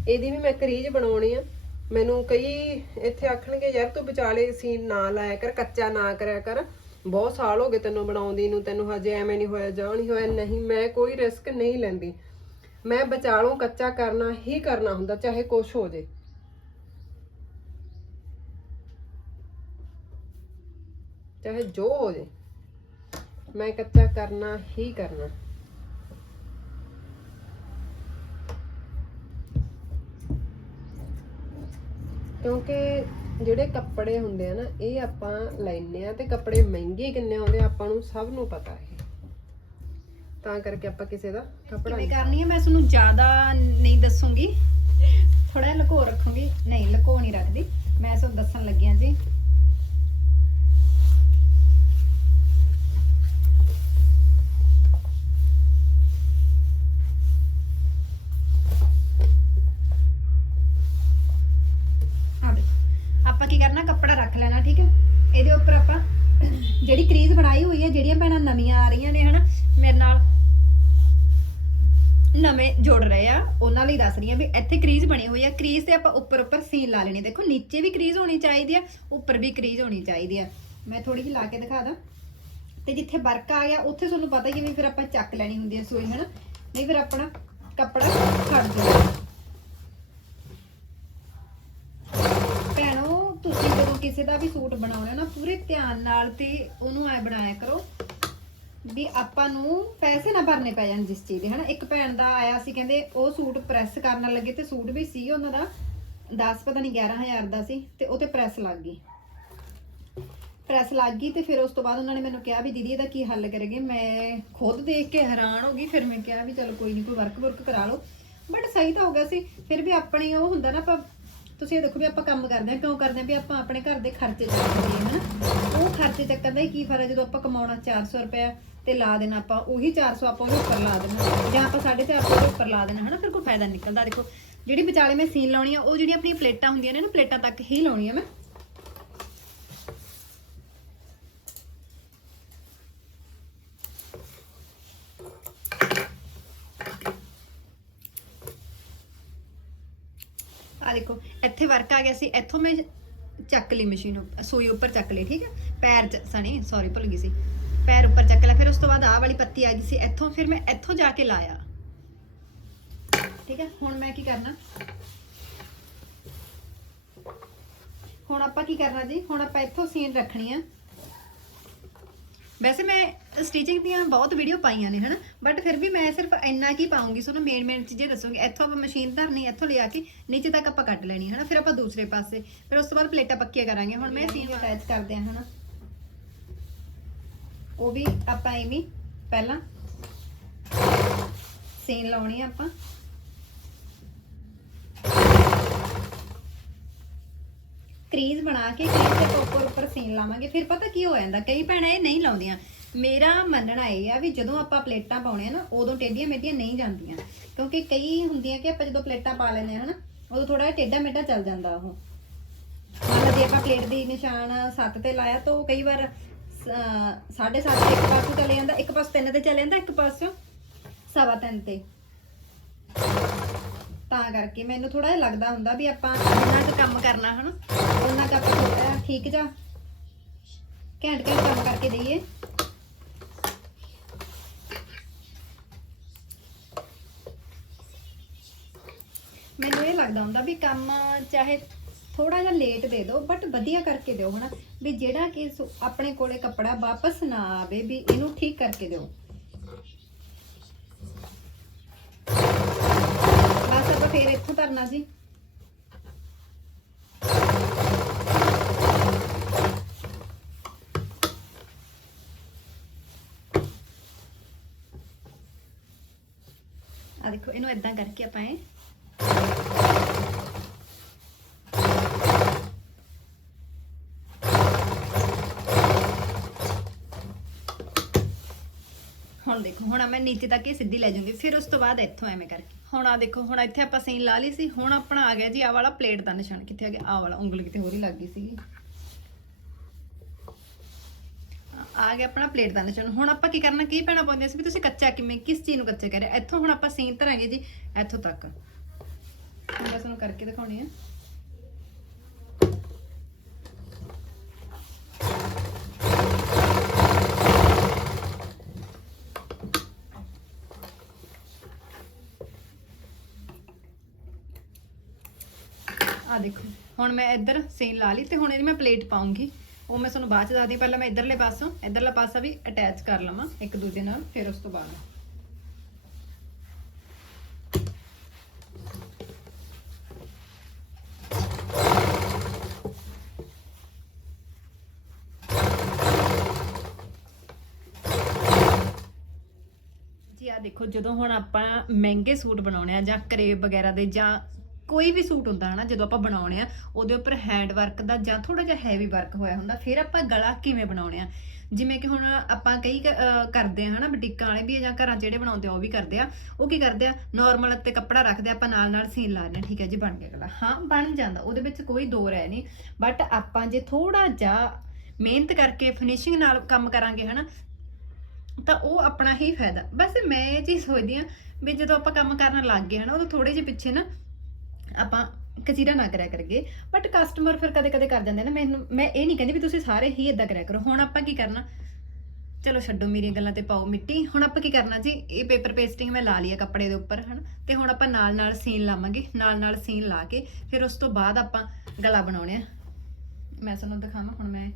ਇਹਦੀ ਵੀ ਮੈਂ ਕਰੀਜ਼ ਬਣਾਉਣੀ ਆ। ਮੈਨੂੰ ਕਈ ਇੱਥੇ ਆਖਣਗੇ, ਯਾਰ ਤੂੰ ਵਿਚਾਲੇ ਸੀਨ ਨਾ ਲਾਇਆ ਕਰ, ਕੱਚਾ ਨਾ ਕਰਿਆ ਕਰ। ਬਹੁਤ ਸਾਲ ਹੋ ਗਏ ਤੈਨੂੰ ਬਣਾਉਂਦੀ ਨੂੰ, ਤੈਨੂੰ ਹਜੇ ਐਵੇਂ ਨਹੀਂ ਹੋਇਆ, ਜਾਂ ਨਹੀਂ ਹੋਇਆ, ਨਹੀਂ, ਮੈਂ ਕੋਈ ਰਿਸਕ ਨਹੀਂ ਲੈਂਦੀ। ਮੈਂ ਵਿਚਾਲੋਂ ਕੱਚਾ ਕਰਨਾ ਹੀ ਕਰਨਾ ਹੁੰਦਾ, ਚਾਹੇ ਕੁਛ ਹੋ ਜੇ। ਚਾਹੇ ਜੋ ਹੋ ਜੇ, ਮੈਂ ਕੱਚਾ ਕਰਨਾ ਹੀ ਕਰਨਾ। ਕਿਉਂਕਿ ਜਿਹੜੇ ਕੱਪੜੇ ਹੁੰਦੇ ਆ ਨਾ ਇਹ ਆਪਾਂ ਲੈਨੇ ਆ ਤੇ ਕੱਪੜੇ ਮਹਿੰਗੇ ਕਿੰਨੇ ਆਉਂਦੇ ਆ ਆਪਾਂ ਨੂੰ ਸਭ ਨੂੰ ਪਤਾ ਹੈ ਤਾਂ ਕਰਕੇ ਆਪਾਂ ਕਿਸੇ ਦਾ ਕੱਪੜਾ ਕਿਵੇਂ ਕਰਨੀ ਹੈ ਮੈਂ ਤੁਹਾਨੂੰ ਜ਼ਿਆਦਾ ਨਹੀਂ ਦੱਸੂਗੀ। ਥੋੜਾ ਲੁਕੋ ਰੱਖੂੰਗੀ। ਨਹੀਂ ਲੁਕੋ ਨਹੀਂ ਰੱਖਦੀ। ਮੈਂ ਤੁਹਾਨੂੰ ਦੱਸਣ ਲੱਗੀ ਹਾਂ ਜੀ ਆ ਦੇਖੋ। ਆਪਾਂ ਕੀ ਕਰਨਾ ਕੱਪੜਾ ਰੱਖ ਲੈਣਾ ਠੀਕ ਹੈ ਇਹਦੇ ਉੱਪਰ ਆਪਾਂ ਜਿਹੜੀ ਹੋਈ ਹੈ ਜਿਹੜੀਆਂ ਭੈਣਾਂ ਨਵੀਆਂ ਆ ਰਹੀਆਂ ਨੇ, ਹਨਾ? ਮੇਰੇ ਨਾਲ ਨਵੇਂ ਜੁੜ ਰਹੇ ਆ, ਉਹਨਾਂ ਲਈ ਦੱਸ ਰਹੀ ਆ ਵੀ ਇੱਥੇ ਕਰੀਜ਼ ਬਣੀ ਹੋਈ ਆ। ਕਰੀਜ਼ ਤੇ ਆਪਾਂ ਉੱਪਰ ਉੱਪਰ ਸੀਨ ਲਾ ਲੈਣੀ ਦੇਖੋ, ਨੀਚੇ ਵੀ ਕਰੀਜ਼ ਹੋਣੀ ਚਾਹੀਦੀ ਆ, ਉੱਪਰ ਵੀ ਕਰੀਜ਼ ਹੋਣੀ ਚਾਹੀਦੀ ਆ। ਮੈਂ ਥੋੜੀ ਜਿਹੀ ਲਾ ਕੇ ਦਿਖਾ ਦਾਂ। ਤੇ ਜਿੱਥੇ ਵਰਕ ਆ ਗਿਆ, ਉੱਥੇ ਤੁਹਾਨੂੰ ਪਤਾ ਹੀ ਆ ਵੀ ਫਿਰ ਆਪਾਂ ਚੱਕ ਲੈਣੀ ਹੁੰਦੀ ਹੈ ਸੂਈ, ਹਨਾ? ਨਹੀਂ, ਫਿਰ ਆਪਣਾ ਕੱਪੜਾ ਖੜ ਜਾਊਗਾ ਭੈਣੋ ਤੁਸੀਂ ਜਦੋਂ ਕਿਸੇ ਦਾ ਵੀ ਸੂਟ ਬਣਾਉਣਾ ਨਾ, ਪੂਰੇ ਧਿਆਨ ਨਾਲ ਤੇ ਉਹਨੂੰ ਐ ਬਣਾਇਆ ਕਰੋ ਵੀ ਆਪਾਂ ਨੂੰ ਪੈਸੇ ਨਾ ਭਰਨੇ ਪੈ ਜਾਣ ਜਿਸ ਚੀਜ਼ ਦੇ, ਹਨਾ? ਇੱਕ ਭੈਣ ਦਾ ਆਇਆ ਸੀ, ਕਹਿੰਦੇ ਉਹ ਸੂਟ ਪ੍ਰੈਸ ਕਰਨ ਲੱਗੇ ਤੇ ਸੂਟ ਵੀ ਸੀ ਉਹਨਾਂ ਦਾ 10 ਪਤਾ ਨਹੀਂ 11000 ਦਾ ਸੀ ਤੇ ਉਹ ਤੇ ਪ੍ਰੈਸ ਲੱਗ ਗਈ। ਪ੍ਰੈਸ ਲੱਗ ਗਈ ਤੇ ਫਿਰ ਉਸ ਤੋਂ ਬਾਅਦ ਉਹਨਾਂ ਨੇ ਮੈਨੂੰ ਕਿਹਾ ਵੀ ਦੀਦੀ ਇਹਦਾ ਕੀ ਹੱਲ ਕਰੇਗੇ? ਮੈਂ ਖੁਦ ਦੇਖ ਕੇ ਹੈਰਾਨ ਹੋ ਗਈ, ਫਿਰ ਮੈਂ ਕਿਹਾ ਵੀ ਚਲ ਕੋਈ ਨਹੀਂ ਕੋਈ ਵਰਕ ਵਰਕ ਕਰਾ ਲਓ। ਬਟ ਸਹੀ ਤਾਂ ਹੋ ਗਿਆ ਸੀ, ਫਿਰ ਵੀ ਆਪਣੀ ਉਹ ਹੁੰਦਾ ਨਾ ਆਪਾਂ ਤੁਸੀਂ ਇਹ ਦੇਖੋ ਵੀ ਆਪਾਂ ਕੰਮ ਕਰਦੇ ਹਾਂ, ਕਿਉਂ ਕਰਦੇ ਹਾਂ ਵੀ ਆਪਾਂ ਆਪਣੇ ਘਰ ਦੇ ਖਰਚੇ ਚੱਕਦੇ ਹਾਂ ਹਨਾ? ਉਹ ਖਰਚੇ ਚੱਕਣ ਦਾ ਹੀ ਕੀ ਫ਼ਰਕ ਜਦੋਂ ਆਪਾਂ ਕਮਾਉਣਾ 400 ਰੁਪਏ ਤੇ ਲਾ ਦੇਣਾ ਆਪਾਂ, ਉਹੀ 400 ਆਪਾਂ ਉਹਦੇ ਉੱਪਰ ਲਾ ਦੇਣਾ। ਜਾਂ ਆਪਾਂ 450 ਉਹਦੇ ਉੱਪਰ ਲਾ ਦੇਣਾ, ਹਨਾ? ਫਿਰ ਕੋਈ ਫਾਇਦਾ ਨਿਕਲਦਾ। ਦੇਖੋ, ਜਿਹੜੀ ਵਿਚਾਲੇ ਮੈਂ ਸੀਨ ਲਾਉਣੀ ਆ, ਉਹ ਜਿਹੜੀਆਂ ਆਪਣੀਆਂ ਪਲੇਟਾਂ ਹੁੰਦੀਆਂ ਨੇ ਨਾ ਪਲੇਟਾਂ ਤੱਕ ਹੀ ਲਾਉਣੀ ਆ ਮੈਂ। ਆ ਦੇਖੋ, ਇੱਥੇ ਵਰਕ ਆ ਗਿਆ ਸੀ, ਇੱਥੋਂ ਮੈਂ ਚੱਕ ਲਈ ਮਸ਼ੀਨ ਉੱਪ- ਸੂਈ ਉੱਪਰ ਚੱਕ ਲਈ, ਠੀਕ ਹੈ ਪੈਰ ਚ ਸੌਰੀ ਭੁੱਲ ਗਈ ਸੀ। ਪੈਰ ਉੱਪਰ ਚੱਕ ਲਿਆ, ਫਿਰ ਉਸ ਤੋਂ ਬਾਅਦ ਆਹ ਵਾਲੀ ਪੱਤੀ ਆ ਗਈ ਸੀ, ਇੱਥੋਂ ਫਿਰ ਮੈਂ ਇੱਥੋਂ ਜਾ ਕੇ ਲਾਇਆ। ਠੀਕ ਹੈ ਹੁਣ ਮੈਂ ਕੀ ਕਰਨਾ? ਹੁਣ ਆਪਾਂ ਕੀ ਕਰਨਾ ਜੀ? ਹੁਣ ਆਪਾਂ ਇੱਥੋਂ ਸੀਨ ਰੱਖਣੀ ਆ। ਵੈਸੇ ਮੈਂ ਸਟਿਚਿੰਗ ਦੀਆਂ ਬਹੁਤ ਵੀਡੀਓ ਪਾਈਆਂ ਨੇ, ਹਨਾ? ਬਟ ਫਿਰ ਵੀ ਮੈਂ ਸਿਰਫ ਇੰਨਾ ਕੀ ਪਾਉਂਗੀ ਤੁਹਾਨੂੰ ਮੇਨ ਮੇਨ ਚੀਜ਼ਾਂ ਦੱਸੂਗੀ। ਇੱਥੋਂ ਆਪਾਂ ਮਸ਼ੀਨ ਧਰਨੀ, ਇੱਥੋਂ ਲਿਆ ਕੇ ਨੀਚੇ ਤੱਕ ਆਪਾਂ ਕੱਟ ਲੈਣੀ, ਹਨਾ? ਫਿਰ ਆਪਾਂ ਦੂਸਰੇ ਪਾਸੇ, ਫਿਰ ਉਸ ਤੋਂ ਬਾਅਦ ਪਲੇਟਾਂ ਪੱਕੀਆਂ ਕਰਾਂਗੇ। ਹੁਣ ਮੈਂ ਸੀਨ ਅਟੈਚ ਕਰਦੇ ਆ ਹਨਾ? ਉਹ ਵੀ ਆਪਾਂ ਐਵੇਂ ਪਹਿਲਾਂ ਸੀਨ ਲਾਉਣੀ ਆਪਾਂ। ਕਰੀਜ਼ ਬਣਾ ਕੇ ਕਰੀਜ਼ ਦੇ ਉੱਪਰ ਉੱਪਰ ਸੀਨ ਲਾਵਾਂਗੇ। ਫਿਰ ਪਤਾ ਕੀ ਹੋ ਜਾਂਦਾ, ਕਈ ਭੈਣਾਂ ਇਹ ਨਹੀਂ ਲਾਉਂਦੀਆਂ। ਮੇਰਾ ਮੰਨਣਾ ਇਹ ਆ ਵੀ ਜਦੋਂ ਆਪਾਂ ਪਲੇਟਾਂ ਪਾਉਣੇ ਆ ਨਾ, ਉਦੋਂ ਟੇਢੀਆਂ ਮੇਢੀਆਂ ਨਹੀਂ ਜਾਂਦੀਆਂ। ਕਿਉਂਕਿ ਕਈ ਹੁੰਦੀਆਂ ਕਿ ਆਪਾਂ ਜਦੋਂ ਪਲੇਟਾਂ ਪਾ ਲੈਂਦੇ ਆ ਹਨਾ, ਉਦੋਂ ਥੋੜਾ ਟੇਢਾ ਮੇਢਾ ਚੱਲ ਜਾਂਦਾ ਉਹ। ਮਤਲਬ ਜੇ ਆਪਾਂ ਪਲੇਟ ਦੀ ਨਿਸ਼ਾਨ 7 ਤੇ ਲਾਇਆ ਤਾਂ ਕਈ ਵਾਰ 7.5 ਇੱਕ ਪਾਸੇ ਚਲੇ ਜਾਂਦਾ, ਇੱਕ ਪਾਸੇ 3 ਤੇ ਚਲੇ ਜਾਂਦਾ, ਇੱਕ ਪਾਸੇ ਸਵਾ ਤਿੰਨ ਤੇ। ਤਾਂ ਕਰਕੇ ਮੈਨੂੰ ਥੋੜਾ ਜਿਹਾ ਲੱਗਦਾ ਹੁੰਦਾ ਵੀ ਆਪਾਂ ਜਿੰਨਾ ਕੁ ਕੰਮ ਕਰਨਾ ਹਨਾ। ਉਹਨਾਂ ਕੁ ਆਪਾਂ ਠੀਕ ਜਾ। ਘੈਂਟ ਘੈਂਟ ਕੰਮ ਕਰਕੇ ਦਈਏ। ਮੈਨੂੰ ਇਹ ਲੱਗਦਾ ਹੁੰਦਾ ਵੀ ਕੰਮ ਚਾਹੇ ਥੋੜਾ ਜਿਹਾ ਲੇਟ ਦੇ ਦਿਓ ਬਟ ਵਧੀਆ ਕਰਕੇ ਦਿਓ, ਹਨਾ। ਵੀ ਜਿਹੜਾ ਕਿ ਆਪਣੇ ਕੋਲੇ ਕੱਪੜਾ ਵਾਪਸ ਨਾ ਆਵੇ, ਵੀ ਇਹਨੂੰ ਠੀਕ ਕਰਕੇ ਦਿਓ। ਬਸ ਆਪਾਂ ਫੇਰ ਇੱਥੋਂ ਕਰਨਾ ਜੀ। ਆ ਦੇਖੋ, ਇਹਨੂੰ ਇਦਾਂ ਕਰਕੇ ਆਪਾਂ ਇਹ ਹੁਣ ਦੇਖੋ, ਹੁਣ ਮੈਂ ਨੀਚੇ ਤੱਕ ਇਹ ਸਿੱਧੀ ਲੈ ਜਾਊਂਗੀ, ਫਿਰ ਉਸ ਤੋਂ ਬਾਅਦ ਇੱਥੋਂ ਐਵੇਂ ਕਰਕੇ। ਹੁਣ ਆ ਦੇਖੋ, ਹੁਣ ਇੱਥੇ ਆਪਾਂ ਸੀਨ ਲਾ ਲਈ ਸੀ, ਹੁਣ ਆਪਣਾ ਆ ਗਿਆ ਜੀ ਆ ਵਾਲਾ ਪਲੇਟ ਦਾ ਨਿਸ਼ਾਨ, ਕਿੱਥੇ ਆ ਗਿਆ? ਆ ਵਾਲਾ, ਉਂਗਲ ਕਿਤੇ ਹੋਰ ਹੀ ਲੱਗ ਗਈ ਸੀਗੀ। ਆ ਗਿਆ ਆਪਣਾ ਪਲੇਟ ਦਾ ਨਿਸ਼ਾਨ ਹੁਣ ਆਪਾਂ ਕੀ ਕਰਨਾ, ਕੀ ਪੈਣਾ ਪਾਉਂਦੇ ਸੀ ਵੀ ਤੁਸੀਂ ਕੱਚਾ ਕਿਵੇਂ, ਕਿਸ ਚੀਜ਼ ਨੂੰ ਕੱਚਾ ਕਰਿਆ? ਇੱਥੋਂ ਹੁਣ ਆਪਾਂ ਸੀਨ ਧਰਾਂਗੇ ਜੀ, ਇੱਥੋਂ ਤੱਕ। ਹੁਣ ਬਸ ਨੂੰ ਕਰਕੇ ਦਿਖਾਉਣੀ ਆ। ਆ ਦੇਖੋ, ਹੁਣ ਮੈਂ ਇੱਧਰ ਸੀਨ ਲਾ ਲਈ ਤੇ ਹੁਣ ਇਹਦੀ ਮੈਂ ਪਲੇਟ ਪਾਉਂਗੀ। ਉਹ ਮੈਂ ਤੁਹਾਨੂੰ ਬਾਅਦ ਚ ਦੱਸਦੀ ਪਹਿਲਾਂ ਮੈਂ ਇੱਧਰਲੇ ਪਾਸੋਂ, ਇੱਧਰਲਾ ਪਾਸਾ ਵੀ ਅਟੈਚ ਕਰ ਲਵਾਂ, ਇੱਕ ਦੂਜੇ ਨਾਲ, ਫਿਰ ਉਸ ਤੋਂ ਬਾਅਦ। ਜੀ ਆ ਦੇਖੋ, ਜਦੋਂ ਹੁਣ ਆਪਾਂ ਮਹਿੰਗੇ ਸੂਟ ਬਣਾਉਣੇ ਆ ਜਾਂ ਕਰੇਬ ਵਗੈਰਾ ਦੇ ਜਾਂ ਕੋਈ ਵੀ ਸੂਟ ਹੁੰਦਾ ਹਨਾ, ਜਦੋਂ ਆਪਾਂ ਬਣਾਉਣੇ ਆ, ਉਹਦੇ ਉੱਪਰ ਹੈਂਡ ਵਰਕ ਦਾ ਜਾਂ ਥੋੜਾ ਜਿਹਾ ਹੈਵੀ ਵਰਕ ਹੋਇਆ ਹੁੰਦਾ, ਫਿਰ ਆਪਾਂ ਗਲਾ ਕਿਵੇਂ ਬਣਾਉਣੇ ਆ? ਜਿਵੇਂ ਕਿ ਹੁਣ ਆਪਾਂ ਕਈ ਕ- ਅਹ, ਕਰਦੇ ਆ ਹਨਾ, ਬੁਟੀਕਾਂ ਵਾਲੇ ਵੀ ਜਾਂ ਘਰਾਂ 'ਚ ਜਿਹੜੇ ਬਣਾਉਂਦੇ ਆ, ਉਹ ਵੀ ਕਰਦੇ ਆ। ਉਹ ਕੀ ਕਰਦੇ ਆ? ਨਾਰਮਲ ਤੇ ਕੱਪੜਾ ਰੱਖਦੇ ਆ, ਆਪਾਂ ਨਾਲ ਨਾਲ ਸੀਨ ਲਾ ਦਿੰਦੇ ਆ, ਠੀਕ ਹੈ ਜੀ, ਬਣ ਗਿਆ ਗਲਾ। ਹਾਂ, ਬਣ ਜਾਂਦਾ, ਉਹਦੇ ਵਿੱਚ ਕੋਈ ਦੋ ਰਹਿ ਨਹੀਂ। ਬਟ ਆਪਾਂ ਜੇ ਥੋੜਾ ਜਿਹਾ ਮਿਹਨਤ ਕਰਕੇ ਫਿਨਿਸ਼ਿੰਗ ਨਾਲ ਕੰਮ ਕਰਾਂਗੇ ਹਨਾ, ਤਾਂ ਉਹ ਆਪਣਾ ਹੀ ਫਾਇਦਾ। ਬਸ ਮੈਂ ਇਹ ਚੀਜ਼ ਸੋਚਦੀ ਆ ਵੀ ਜਦੋਂ ਆਪਾਂ ਕੰਮ ਕਰਨ ਲੱਗ ਗਏ ਹਨਾ, ਉਦੋਂ ਥੋੜੇ ਜਿਹੇ ਪਿੱਛੇ ਨਾ ਆਪਾਂ ਕਚੀਰਾ ਨਾ ਕਰਿਆ ਕਰਗੇ ਬਟ ਕਸਟਮਰ ਫਿਰ ਕਦੇ ਕਦੇ ਕਰ ਜਾਂਦੇ ਨਾ, ਮੈਨੂੰ, ਮੈਂ ਇਹ ਨਹੀਂ ਕਹਿੰਦੀ ਵੀ ਤੁਸੀਂ ਸਾਰੇ ਹੀ ਇਦਾਂ ਕਰਿਆ ਕਰੋ, ਹੁਣ ਆਪਾਂ ਕੀ ਕਰਨਾ? ਚਲੋ ਛੱਡੋ ਮੇਰੀਆਂ ਗੱਲਾਂ ਤੇ ਪਾਓ ਮਿੱਟੀ, ਹੁਣ ਆਪਾਂ ਕੀ ਕਰਨਾ ਜੀ? ਇਹ ਪੇਪਰ ਪੇਸਟਿੰਗ ਮੈਂ ਲਾ ਲਈ ਹੈ ਕੱਪੜੇ ਦੇ ਉੱਪਰ, ਹਨ? ਤੇ ਹੁਣ ਆਪਾਂ ਨਾਲ ਨਾਲ ਸੀਨ ਲਾਵਾਂਗੇ, ਨਾਲ ਨਾਲ ਸੀਨ ਲਾ ਕੇ, ਫਿਰ ਉਸ ਤੋਂ ਬਾਅਦ ਆਪਾਂ ਗਲਾ ਬਣਾਉਣੇ ਆ। ਮੈਂ ਤੁਹਾਨੂੰ ਦਿਖਾਵਾਂ, ਹੁਣ ਮੈਂ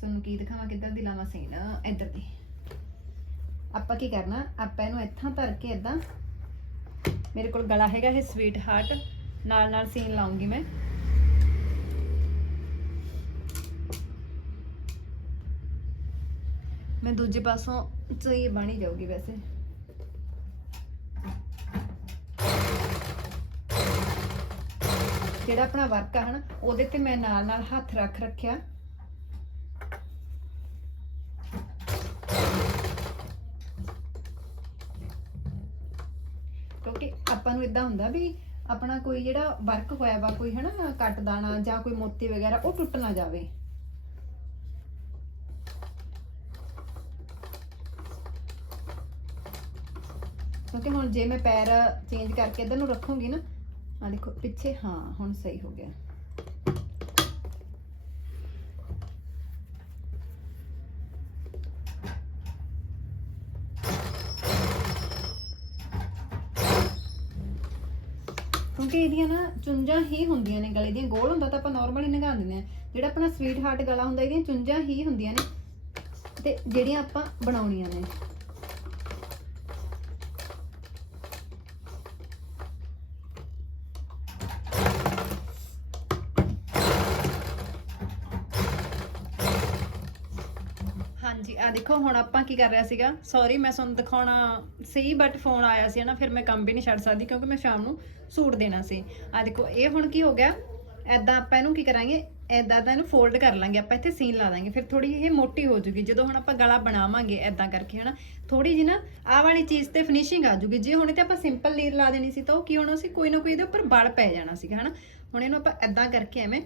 ਤੁਹਾਨੂੰ ਕੀ ਦਿਖਾਵਾਂ, ਕਿੱਦਾਂ ਦੀ ਲਾਵਾਂ ਸੀਨ ਇੱਧਰ ਦੀ। ਆਪਾਂ ਕੀ ਕਰਨਾ? ਆਪਾਂ ਇਹਨੂੰ ਇੱਥਾਂ ਧਰ ਕੇ ਇਦਾਂ ਮੇਰੇ ਕੋਲ ਗਲਾ ਹੈਗਾ ਇਹ ਸਵੀਟ ਹਾਰਟ ਨਾਲ ਨਾਲ ਸੀਨ ਲਾਉਂਗੀ ਮੈਂ। ਮੈਂ ਦੂਜੇ ਪਾਸੋਂ ਸਹੀ ਬਣ ਜਾਊਗੀ ਵੈਸੇ। ਜਿਹੜਾ ਆਪਣਾ ਵਰਕ ਆ ਹਨਾ, ਉਹਦੇ ਤੇ ਮੈਂ ਨਾਲ ਨਾਲ ਹੱਥ ਰੱਖ ਰੱਖਿਆ। ਕਿਉਂਕਿ ਆਪਾਂ ਨੂੰ ਇਦਾਂ ਹੁੰਦਾ ਵੀ ਆਪਣਾ ਕੋਈ ਜਿਹੜਾ ਵਰਕ ਹੋਇਆ ਵਾ, ਕੋਈ ਹਨਾ ਕੱਟ ਦਾਣਾ ਜਾਂ ਕੋਈ ਮੋਤੀ ਵਗੈਰਾ, ਉਹ ਟੁੱਟ ਨਾ ਜਾਵੇ। ਕਿਉਂਕਿ ਹੁਣ ਜੇ ਮੈਂ ਪੈਰ ਚੇਂਜ ਕਰਕੇ ਇਧਰ ਨੂੰ ਰੱਖੂੰਗੀ ਨਾ ਆ ਦੇਖੋ, ਪਿੱਛੇ, ਹਾਂ, ਹੁਣ ਸਹੀ ਹੋ ਗਿਆ ਕਿਉਂਕਿ ਇਹਦੀਆਂ ਨਾ ਚੁੰਝਾਂ ਹੀ ਹੁੰਦੀਆਂ ਨੇ ਗਲੇ ਦੀਆਂ, ਗੋਲ ਹੁੰਦਾ ਤਾਂ ਆਪਾਂ ਨਾਰਮਲੀ ਨਿਗਾਹ ਦਿੰਦੇ ਆ ਜਿਹੜਾ ਆਪਣਾ ਸਵੀਟ ਹਾਰਟ ਗਲਾ ਹੁੰਦਾ, ਇਹਦੀਆਂ ਚੁੰਝਾਂ ਹੀ ਹੁੰਦੀਆਂ ਨੇ ਤੇ ਜਿਹੜੀਆਂ ਆਪਾਂ ਬਣਾਉਣੀਆਂ ਨੇ। ਹਾਂਜੀ ਦੇਖੋ, ਹੁਣ ਆਪਾਂ ਕੀ ਕਰ ਰਿਹਾ ਸੀਗਾ? ਸੌਰੀ ਮੈਂ ਤੁਹਾਨੂੰ ਦਿਖਾਉਣਾ ਸਹੀ ਬਟ ਫੋਨ ਆਇਆ ਸੀ ਨਾ ਫਿਰ ਮੈਂ ਕੰਮ ਵੀ ਨਹੀਂ ਛੱਡ ਸਕਦੀ ਕਿਉਂਕਿ ਮੈਂ ਸ਼ਾਮ ਨੂੰ ਸੂਟ ਦੇਣਾ ਸੀ। ਆ ਦੇਖੋ, ਇਹ ਹੁਣ ਕੀ ਹੋ ਗਿਆ? ਐਦਾਂ ਆਪਾਂ ਇਹਨੂੰ ਕੀ ਕਰਾਂਗੇ? ਐਦਾਂ ਦਾ ਇਹਨੂੰ ਫੋਲਡ ਕਰ ਲਾਂਗੇ, ਆਪਾਂ ਇੱਥੇ ਸੀਨ ਲਾ ਦਾਂਗੇ, ਫਿਰ ਥੋੜੀ ਇਹ ਮੋਟੀ ਹੋ ਜੂਗੀ। ਜਦੋਂ ਹੁਣ ਆਪਾਂ ਗਲਾ ਬਣਾਵਾਂਗੇ ਐਦਾਂ ਕਰਕੇ ਹਨਾ ਥੋੜੀ ਜੀ ਨਾ ਆਹ ਵਾਲੀ ਚੀਜ਼ ਤੇ ਫਿਨਿਸ਼ਿੰਗ ਆ ਜੂਗੀ। ਜੇ ਹੁਣ ਤੇ ਆਪਾਂ ਸਿੰਪਲ ਲੀਰ ਲਾ ਦੇਣੀ ਸੀ ਤਾਂ ਉਹ ਕੀ ਹੋਣਾ ਸੀ? ਕੋਈ ਨਾ ਕੋਈ ਇਹਦੇ ਉੱਪਰ ਬਲ ਪੈ ਜਾਣਾ ਸੀਗਾ ਹਨਾ। ਹੁਣ ਇਹਨੂੰ ਆਪਾਂ ਐਦਾਂ ਕਰਕੇ ਐਵੇਂ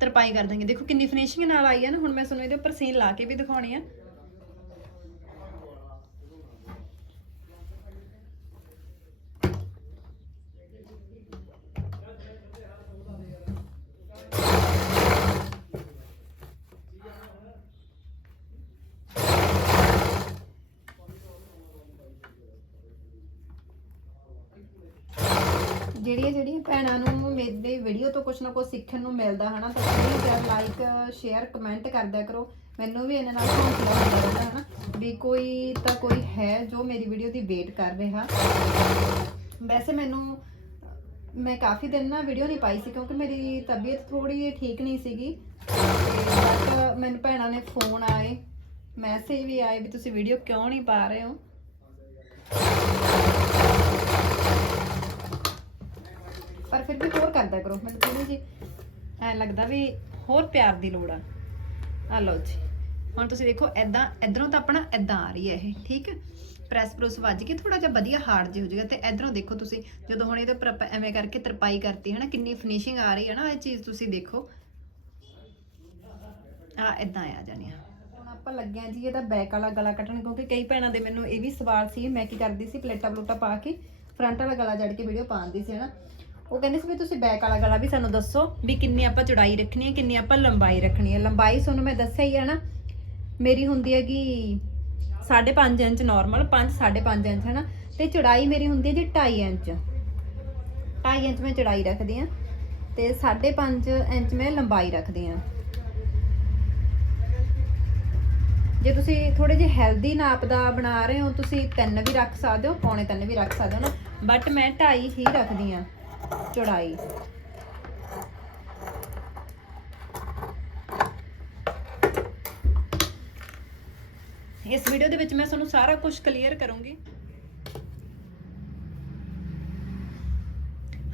ਤਰਪਾਈ ਕਰ ਦਾਂਗੇ। ਦੇਖੋ ਕਿੰਨੀ ਫਿਨਿਸ਼ਿੰਗ ਨਾਲ ਆਈ ਹੈ ਨਾ, ਹੁਣ ਮੈਂ ਤੁਹਾਨੂੰ ਇਹਦੇ ਉੱਪਰ ਸੀਨ ਲਾ ਕੇ ਵੀ ਦਿਖਾਉਣੀ ਆ। ਜਿਹੜੀਆਂ ਜਿਹੜੀਆਂ ਭੈਣਾਂ ਨੂੰ ਮੇਰੀ ਵੀਡੀਓ ਤੋਂ ਕੁਝ ਨਾ ਕੁਝ ਸਿੱਖਣ ਨੂੰ ਮਿਲਦਾ ਹਨਾ, ਤਾਂ ਪਲੀਜ਼ ਯਾਰ ਲਾਈਕ ਸ਼ੇਅਰ ਕਮੈਂਟ ਕਰਦਿਆ ਕਰੋ। ਮੈਨੂੰ ਵੀ ਇਹਨਾਂ ਨਾਲ ਹੌਸਲਾ ਮਿਲਦਾ ਰਹਿੰਦਾ ਹਨਾ, ਵੀ ਕੋਈ ਤਾਂ ਕੋਈ ਹੈ ਜੋ ਮੇਰੀ ਵੀਡੀਓ ਦੀ ਵੇਟ ਕਰ ਰਿਹਾ। ਵੈਸੇ ਮੈਨੂੰ, ਮੈਂ ਕਾਫੀ ਦਿਨ ਨਾ ਵੀਡੀਓ ਨਹੀਂ ਪਾਈ ਸੀ, ਕਿਉਂਕਿ ਮੇਰੀ ਤਬੀਅਤ ਥੋੜੀ ਠੀਕ ਨਹੀਂ ਸੀਗੀ। ਤੇ ਬਟ ਮੈਨੂੰ ਭੈਣਾਂ ਨੇ ਫੋਨ ਆਏ ਮੈਸੇਜ ਵੀ ਆਏ ਵੀ ਤੁਸੀਂ ਵੀਡੀਓ ਕਿਉਂ ਨਹੀਂ ਪਾ ਰਹੇ ਹੋ? ਪਰ ਫਿਰ ਵੀ ਹੋਰ ਕਰਦਾ ਕਰੋ, ਮੈਨੂੰ ਥੋੜੀ ਜੀ ਐ ਲੱਗਦਾ ਵੀ ਹੋਰ ਪਿਆਰ ਦੀ ਲੋੜ ਆ। ਆ ਲਓ ਜੀ, ਹੁਣ ਤੁਸੀਂ ਦੇਖੋ ਐਦਾਂ ਇਧਰੋਂ ਤਾਂ ਆਪਣਾ ਐਦਾਂ ਆ ਰਹੀ ਹੈ ਇਹ, ਠੀਕ ਹੈ? ਪ੍ਰੈਸ ਪ੍ਰੈਸ ਵੱਜ ਕੇ ਥੋੜਾ ਜਿਹਾ ਵਧੀਆ ਹਾਰਡ ਜਿਹਾ ਹੋ ਜਾਏਗਾ ਤੇ ਇਧਰੋਂ ਦੇਖੋ ਤੁਸੀਂ, ਜਦੋਂ ਹੁਣ ਇਹਦੇ ਉੱਪਰ ਐਵੇਂ ਕਰਕੇ ਤਰਪਾਈ ਕਰਤੀ ਹੈ ਨਾ, ਕਿੰਨੀ ਫਿਨਿਸ਼ਿੰਗ ਆ ਰਹੀ ਹੈ ਨਾ, ਇਹ ਚੀਜ਼ ਤੁਸੀਂ ਦੇਖੋ। ਆ ਇਦਾਂ ਆ ਜਾਣੀ ਆ। ਹੁਣ ਆਪਾਂ ਲੱਗਿਆ ਜੀ, ਇਹਦਾ ਬੈਕ ਵਾਲਾ ਗਲਾ ਕੱਟਣ ਕਿਉਂਕਿ ਕਈ ਭੈਣਾਂ ਦੇ ਮੈਨੂੰ ਇਹ ਵੀ ਸਵਾਲ ਸੀ, ਮੈਂ ਕੀ ਕਰਦੀ ਸੀ ਪਲੇਟਾ ਪਲੂਟਾ ਪਾ ਕੇ ਫਰੰਟ ਵਾਲਾ ਗਲਾ ਜੜ ਕੇ ਵੀਡੀਓ ਪਾਉਂਦੀ ਸੀ, ਹਨਾ? ਉਹ ਕਹਿੰਦੇ ਸੀ ਵੀ ਤੁਸੀਂ ਬੈਕ ਵਾਲਾ ਗਲਾ ਵੀ ਸਾਨੂੰ ਦੱਸੋ ਵੀ ਕਿੰਨੀ ਆਪਾਂ ਚੌੜਾਈ ਰੱਖਣੀ ਹੈ, ਕਿੰਨੀ ਆਪਾਂ ਲੰਬਾਈ ਰੱਖਣੀ ਹੈ। ਲੰਬਾਈ ਤੁਹਾਨੂੰ ਮੈਂ ਦੱਸਿਆ ਹੀ ਹੈ ਨਾ, ਮੇਰੀ ਹੁੰਦੀ ਹੈਗੀ 5.5 ਇੰਚ ਨਾਰਮਲ 5 5.5 ਇੰਚ ਹੈ ਨਾ ਤੇ ਚੌੜਾਈ ਮੇਰੀ ਹੁੰਦੀ ਹੈ ਜੀ 2.5 ਇੰਚ। 2.5 ਇੰਚ ਮੈਂ ਚੌੜਾਈ ਰੱਖਦੀ ਆ ਤੇ 5.5 ਇੰਚ ਮੈਂ ਲੰਬਾਈ ਰੱਖਦੀ ਆ ਜੇ ਤੁਸੀਂ ਥੋੜੇ ਜਿਹੇ ਹੈਲਦੀ ਨਾਪ ਦਾ ਬਣਾ ਰਹੇ ਹੋ, ਤੁਸੀਂ ਤਿੰਨ ਵੀ ਰੱਖ ਸਕਦੇ ਹੋ, ਪੌਣੇ ਤਿੰਨ ਵੀ ਰੱਖ ਸਕਦੇ ਹੋ ਨਾ ਬਟ ਮੈਂ 2.5 ਹੀ ਰੱਖਦੀ ਆ ਚੌੜਾਈ। ਇਸ ਵੀਡੀਓ ਦੇ ਵਿੱਚ ਮੈਂ ਤੁਹਾਨੂੰ ਸਾਰਾ ਕੁਝ ਕਲੀਅਰ ਕਰੂੰਗੀ।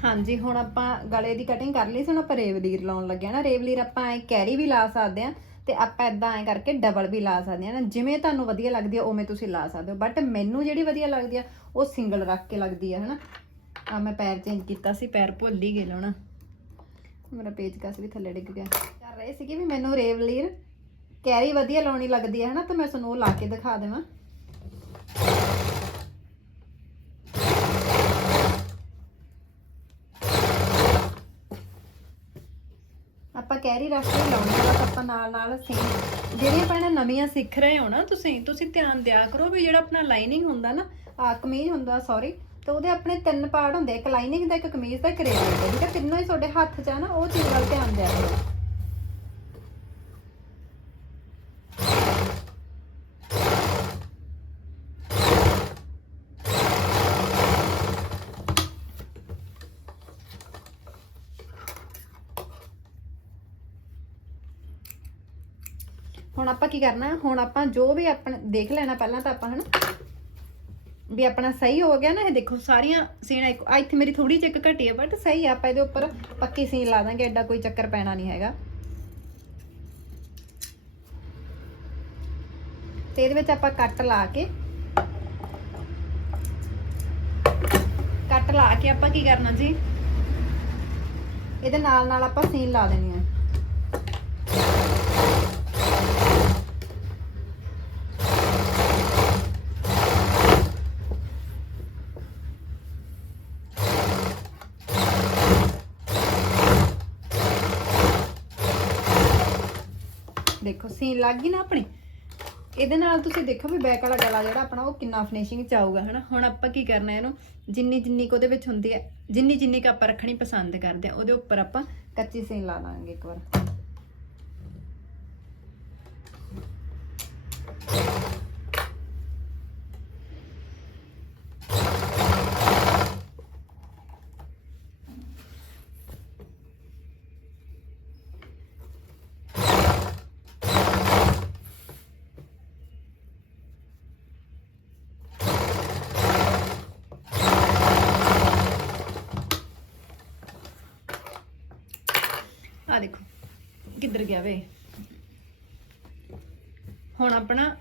ਹਾਂਜੀ, ਹੁਣ ਆਪਾਂ ਗਲੇ ਦੀ ਕਟਿੰਗ ਕਰ ਲਈ ਸੀ, ਹੁਣ ਆਪਾਂ ਰੇਵਲੀਰ ਲਾਉਣ ਲੱਗੇ ਆ ਨਾ। ਰੇਵਲੀਰ ਆਪਾਂ ਐ ਕੈਰੀ ਵੀ ਲਾ ਸਕਦੇ ਆ ਤੇ ਆਪਾਂ ਇਦਾਂ ਐ ਕਰਕੇ ਡਬਲ ਵੀ ਲਾ ਸਕਦੇ ਆ ਨਾ। ਜਿਵੇਂ ਤੁਹਾਨੂੰ ਵਧੀਆ ਲੱਗਦੀ ਆ, ਉਵੇਂ ਤੁਸੀਂ ਲਾ ਸਕਦੇ ਹੋ। ਬਟ ਮੈਨੂੰ ਜਿਹੜੀ ਵਧੀਆ ਲੱਗਦੀ ਆ, ਉਹ ਸਿੰਗਲ ਰੱਖ ਕੇ ਲੱਗਦੀ ਆ, ਹਨਾ? ਆ ਮੈਂ ਪੈਰ ਚੇਂਜ ਕੀਤਾ ਸੀ, ਪੈਰ ਭੁੱਲ ਹੀ ਗਏ ਲਾਉਣਾ ਮੇਰਾ ਪੇਚਕਸ ਵੀ ਥੱਲੇ ਡਿੱਗ ਗਿਆ। ਕਰ ਰਹੇ ਸੀ ਕਿ ਵੀ ਮੈਨੂੰ ਰੇਵਲੀਰ ਕੈਰੀ ਵਧੀਆ ਲਾਉਣੀ ਲੱਗਦੀ ਹੈ ਹਨਾ? ਤਾਂ ਮੈਂ ਤੁਹਾਨੂੰ ਉਹ ਲਾ ਕੇ ਦਿਖਾ ਦੇਵਾਂ। ਆਪਾਂ ਕੈਰੀ ਰੱਖ ਕੇ ਲਾਉਣੀ ਆ ਆਪਾਂ ਨਾਲ ਨਾਲ ਸੇਮ ਜਿਹੜੀਆਂ ਭੈਣਾਂ ਨਵੀਆਂ ਸਿੱਖ ਰਹੇ ਹੋ ਨਾ ਤੁਸੀਂ ਤੁਸੀਂ ਧਿਆਨ ਦਿਆ ਕਰੋ ਵੀ ਜਿਹੜਾ ਆਪਣਾ ਲਾਈਨਿੰਗ ਹੁੰਦਾ ਨਾ ਆ ਕਮੀਜ਼ ਹੁੰਦਾ ਸੌਰੀ ਤੇ ਉਹਦੇ ਆਪਣੇ ਤਿੰਨ ਪਾਰਟ ਹੁੰਦੇ ਆ, ਇੱਕ ਲਾਈਨਿੰਗ ਦਾ ਇੱਕ ਕਮੀਜ਼ ਦਾ ਇੱਕ ਰੇਵਲੀ ਦਾ ਠੀਕ ਹੈ ਤਿੰਨੋਂ ਹੀ ਤੁਹਾਡੇ ਹੱਥ 'ਚ ਆ ਨਾ ਉਹ ਚੀਜ਼ ਵੱਲ ਧਿਆਨ ਦਿਆ ਕਰੋ। ਹੁਣ ਆਪਾਂ ਕੀ ਕਰਨਾ? ਹੁਣ ਆਪਾਂ ਜੋ ਵੀ ਆਪਾਂ ਦੇਖ ਲੈਣਾ ਪਹਿਲਾਂ ਤਾਂ ਆਪਾਂ ਹਨਾ? ਵੀ ਆਪਣਾ ਸਹੀ ਹੋ ਗਿਆ ਨਾ, ਇਹ ਦੇਖੋ ਸਾਰੀਆਂ ਸੀਣਾ ਇੱਕ ਆ ਇੱਥੇ ਮੇਰੀ ਥੋੜੀ ਜਿਹੀ ਇੱਕ ਘਟੀ ਹੈ ਬਟ ਸਹੀ ਆ, ਆਪਾਂ ਇਹਦੇ ਉੱਪਰ ਪੱਕੀ ਸੀਨ ਲਾ ਦਾਂਗੇ, ਐਡਾ ਕੋਈ ਚੱਕਰ ਪੈਣਾ ਨਹੀਂ ਹੈਗਾ। ਤੇ ਇਹਦੇ ਵਿੱਚ ਆਪਾਂ ਕੱਟ ਲਾ ਕੇ, ਕੱਟ ਲਾ ਕੇ ਆਪਾਂ ਕੀ ਕਰਨਾ ਜੀ? ਇਹਦੇ ਨਾਲ ਨਾਲ ਆਪਾਂ ਸੀਨ ਲਾ ਦੇਣੀ ਆ। ਦੇਖੋ ਸੀਨ ਲੱਗ ਗਈ ਨਾ ਆਪਣੀ। ਇਹਦੇ ਨਾਲ ਤੁਸੀਂ ਦੇਖੋ ਵੀ ਬੈਕ ਵਾਲਾ ਗਲਾ ਜਿਹੜਾ ਆਪਣਾ, ਉਹ ਕਿੰਨਾ ਫਿਨਿਸ਼ਿੰਗ ਚ ਆਊਗਾ, ਹਨਾ? ਹੁਣ ਆਪਾਂ ਕੀ ਕਰਨਾ ਇਹਨੂੰ? ਜਿੰਨੀ ਜਿੰਨੀ ਕੁ ਉਹਦੇ ਵਿੱਚ ਹੁੰਦੀ ਹੈ, ਜਿੰਨੀ ਜਿੰਨੀ ਕੁ ਆਪਾਂ ਰੱਖਣੀ ਪਸੰਦ ਕਰਦੇ ਆ ਉਹਦੇ ਉੱਪਰ ਆਪਾਂ ਕੱਚੀ ਸੀਨ ਲਾ ਦਾਂਗੇ ਇੱਕ ਵਾਰ ਆ ਦੇਖੋ ਕਿੱਧਰ ਗਿਆ ਵੇ? ਹੁਣ ਆਪਣਾ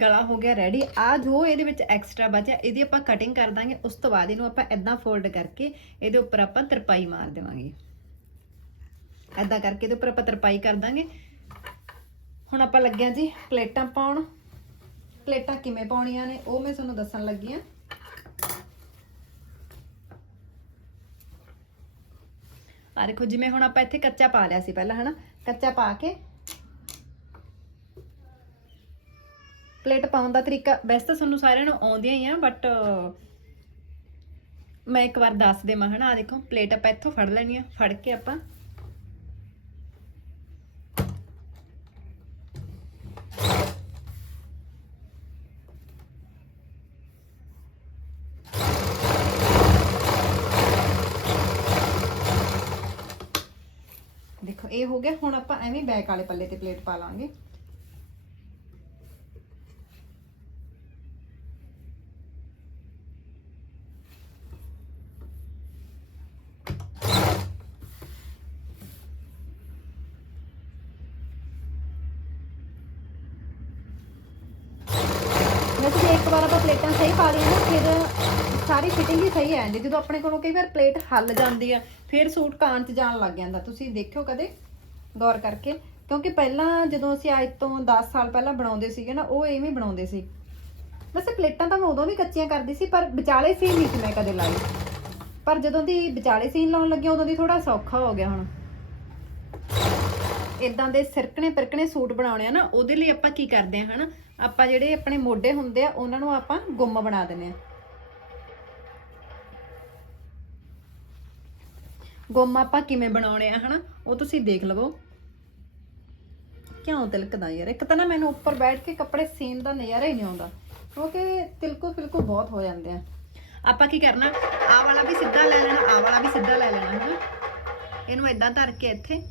ਗਲਾ ਹੋ ਗਿਆ ਰੈਡੀ ਆ ਜੋ ਇਹਦੇ ਵਿੱਚ ਐਕਸਟਰਾ ਬਚਿਆ, ਇਹਦੀ ਆਪਾਂ ਕਟਿੰਗ ਕਰ ਦਾਂਗੇ। ਉਸ ਤੋਂ ਬਾਅਦ ਇਹਨੂੰ ਆਪਾਂ ਇਦਾਂ ਫੋਲਡ ਕਰਕੇ ਇਹਦੇ ਉੱਪਰ ਆਪਾਂ ਤਰਪਾਈ ਮਾਰ ਦੇਵਾਂਗੇ। ਐਦਾਂ ਕਰਕੇ ਇਹਦੇ ਉੱਪਰ ਆਪਾਂ ਤਰਪਾਈ ਕਰ ਦਾਂਗੇ। ਹੁਣ ਆਪਾਂ ਲੱਗਿਆ ਜੀ ਪਲੇਟਾਂ ਪਾਉਣ। ਪਲੇਟਾਂ ਕਿਵੇਂ ਪਾਉਣੀਆਂ ਨੇ, ਉਹ ਮੈਂ ਤੁਹਾਨੂੰ ਦੱਸਣ ਲੱਗੀ ਆ ਆ ਦੇਖੋ, ਜਿਵੇਂ ਹੁਣ ਆਪਾਂ ਇੱਥੇ ਕੱਚਾ ਪਾ ਲਿਆ ਸੀ ਪਹਿਲਾਂ, ਹਨਾ? ਕੱਚਾ ਪਾ ਕੇ। ਪਲੇਟ ਪਾਉਣ ਦਾ ਤਰੀਕਾ, ਵੈਸੇ ਤਾਂ ਤੁਹਾਨੂੰ ਸਾਰਿਆਂ ਨੂੰ ਆਉਂਦੀਆਂ ਹੀ ਆ ਬਟ ਮੈਂ ਇੱਕ ਵਾਰ ਦੱਸ ਦੇਵਾਂ ਹਨਾ ਆ ਦੇਖੋ, ਪਲੇਟ ਆਪਾਂ ਇੱਥੋਂ ਫੜ ਲੈਣੀ ਆ ਫੜ ਕੇ ਆਪਾਂ ਦੇਖੋ ਇਹ ਹੋ ਗਿਆ, ਹੁਣ ਆਪਾਂ ਐਵੇਂ ਬੈਕ ਵਾਲੇ ਪੱਲੇ ਤੇ ਪਲੇਟ ਪਾ ਲਾਂਗੇ। ਵੈਸੇ ਇੱਕ ਵਾਰ ਆਪਾਂ ਪਲੇਟਾਂ ਸਹੀ ਪਾ ਲਈਆਂ ਨਾ, ਫਿਰ ਸਾਰੀ ਫਿਟਿੰਗ ਹੀ ਸਹੀ ਆ ਜਾਂਦੀ। ਜਦੋਂ ਆਪਣੇ ਕੋਲੋਂ ਕਈ ਵਾਰ ਪਲੇਟ ਹੱਲ ਜਾਂਦੀ ਆ, ਫਿਰ ਸੂਟ ਕਾਣ ਚ ਜਾਣ ਲੱਗ ਜਾਂਦਾ। ਤੁਸੀਂ ਦੇਖਿਓ ਕਦੇ। ਗੌਰ ਕਰਕੇ, ਕਿਉਂਕਿ ਪਹਿਲਾਂ ਜਦੋਂ ਅਸੀਂ ਅੱਜ ਤੋਂ 10 ਸਾਲ ਪਹਿਲਾਂ ਬਣਾਉਂਦੇ ਸੀਗੇ ਨਾ, ਉਹ ਐਵੇਂ ਬਣਾਉਂਦੇ ਸੀ। ਵੈਸੇ ਪਲੇਟਾਂ ਤਾਂ ਮੈਂ ਉਦੋਂ ਵੀ ਕੱਚੀਆਂ ਕਰਦੀ ਸੀ, ਪਰ ਵਿਚਾਲੇ ਸੀਨ ਨਹੀਂ ਸੀ ਮੈਂ ਕਦੇ ਲਾਈ ਪਰ ਜਦੋਂ ਦੀ ਵਿਚਾਲੇ ਸੀਨ ਲਾਉਣ ਲੱਗੀ ਉਦੋਂ ਦੀ ਥੋੜਾ ਸੌਖਾ ਹੋ ਗਿਆ ਹੁਣ। ਇਦਾਂ ਦੇ ਸਿਰਕਣੇ ਪਰਕਣੇ ਸੂਟ ਬਣਾਉਣੇ ਆ ਨਾ, ਉਹਦੇ ਲਈ ਆਪਾਂ ਕੀ ਕਰਦੇ ਆ, ਹਨਾ? ਆਪਾਂ ਜਿਹੜੇ ਆਪਣੇ ਮੋਢੇ ਹੁੰਦੇ ਆ, ਉਹਨਾਂ ਨੂੰ ਆਪਾਂ ਗੁੰਮ ਬਣਾ ਦਿੰਦੇ ਆ। ਗੁੰਮ ਆਪਾਂ ਕਿਵੇਂ ਬਣਾਉਣੇ ਆ, ਹਨਾ? ਉਹ ਤੁਸੀਂ ਦੇਖ ਲਵੋ। ਕਿਉਂ ਤਿਲਕਦਾ ਯਾਰ? ਇੱਕ ਤਾਂ ਨਾ ਮੈਨੂੰ ਉੱਪਰ ਬੈਠ ਕੇ ਕੱਪੜੇ ਸੀਨ ਦਾ ਨਜ਼ਾਰਾ ਹੀ ਨਹੀਂ ਆਉਂਦਾ, ਕਿਉਂਕਿ ਤਿਲਕੋ ਤਿਲਕੋ ਬਹੁਤ ਹੋ ਜਾਂਦੇ ਆ। ਆਪਾਂ ਕੀ ਕਰਨਾ? ਆਹ ਵਾਲਾ ਵੀ ਸਿੱਧਾ ਲੈ ਲੈਣਾ ਆ ਵਾਲਾ ਵੀ ਸਿੱਧਾ ਲੈ ਲੈਣਾ, ਹਨਾ? ਇਹਨੂੰ ਇਦਾਂ ਧਰ ਕੇ ਇੱਥੇ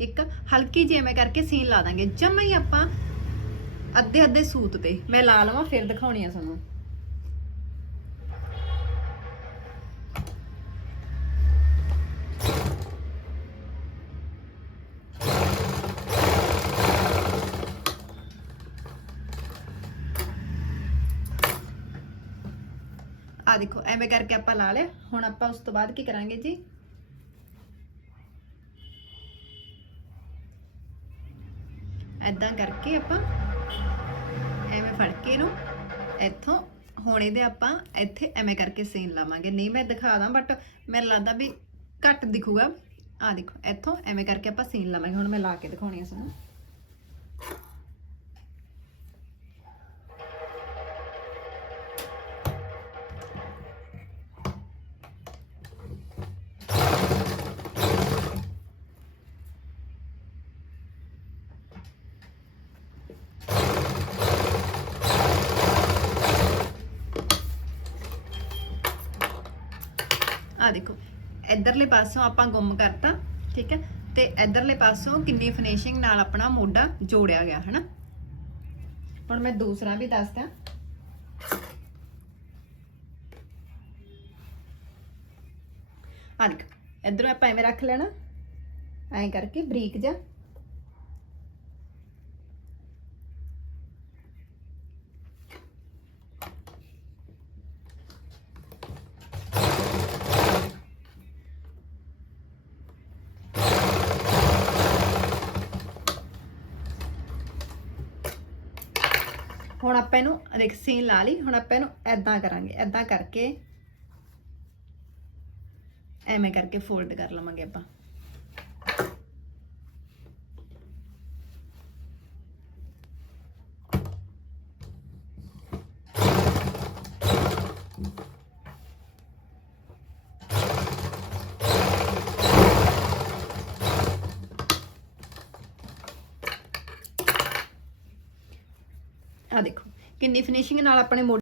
ਇੱਕ ਹਲਕੀ ਜਿਵੇਂ ਕਰਕੇ ਸੀਨ ਲਾ ਦਾਂਗੇ। ਜਮਾ ਹੀ ਆਪਾਂ ਅੱਧੇ ਅੱਧੇ ਸੂਤ ਤੇ, ਮੈਂ ਲਾ ਲਵਾਂ, ਫਿਰ ਦਿਖਾਉਣੀ ਆ ਤੁਹਾਨੂੰ ਆ ਦੇਖੋ ਐਵੇਂ ਕਰਕੇ ਆਪਾਂ ਲਾ ਲਿਆ। ਹੁਣ ਆਪਾਂ ਉਸ ਤੋਂ ਬਾਅਦ ਕੀ ਕਰਾਂਗੇ ਜੀ? ਐਦਾਂ ਕਰਕੇ ਆਪਾਂ ਐਵੇਂ ਫੜ ਕੇ ਇਹਨੂੰ ਇੱਥੋਂ ਹੁਣ ਇਹਦੇ ਆਪਾਂ ਇੱਥੇ ਐਵੇਂ ਕਰਕੇ ਸੀਨ ਲਾਵਾਂਗੇ। ਨਹੀਂ ਮੈਂ ਦਿਖਾ ਦਾਂ ਬਟ ਮੈਨੂੰ ਲੱਗਦਾ ਵੀ ਘੱਟ ਦਿਖੂਗਾ। ਆ ਦੇਖੋ, ਇੱਥੋਂ ਐਵੇਂ ਕਰਕੇ ਆਪਾਂ ਸੀਨ ਲਾਵਾਂਗੇ। ਹੁਣ ਮੈਂ ਲਾ ਕੇ ਦਿਖਾਉਣੀ ਆ ਤੁਹਾਨੂੰ। ਪਾਸੋਂ ਆਪਾਂ ਗੁੰਮ ਕਰਤਾ, ਠੀਕ ਹੈ? ਤੇ ਇਧਰਲੇ ਪਾਸੋਂ ਕਿੰਨੀ ਫਿਨਿਸ਼ਿੰਗ ਨਾਲ ਆਪਣਾ ਮੋਢਾ ਜੋੜਿਆ ਗਿਆ, ਹਨਾ? ਹੁਣ ਮੈਂ ਦੂਸਰਾ ਵੀ ਦੱਸਦਾ। ਆ ਇਧਰੋਂ ਆਪਾਂ ਐਵੇਂ ਰੱਖ ਲੈਣਾ। ਐਂ ਕਰਕੇ ਬਰੀਕ ਜਾ ਹੁਣ ਆਪਾਂ ਇਹਨੂੰ ਦੇਖ ਸੀਨ ਲਾ ਲਈ, ਹੁਣ ਆਪਾਂ ਇਹਨੂੰ ਐਦਾਂ ਕਰਾਂਗੇ ਐਦਾਂ ਕਰਕੇ, ਐਵੇਂ ਕਰਕੇ ਫੋਲਡ ਕਰ ਲਵਾਂਗੇ ਆਪਾਂ ਆ ਦੇਖੋ ਕਿੰਨੀ ਫਿਨਿਸ਼ਿੰਗ ਨਾਲ ਆਪਣੇ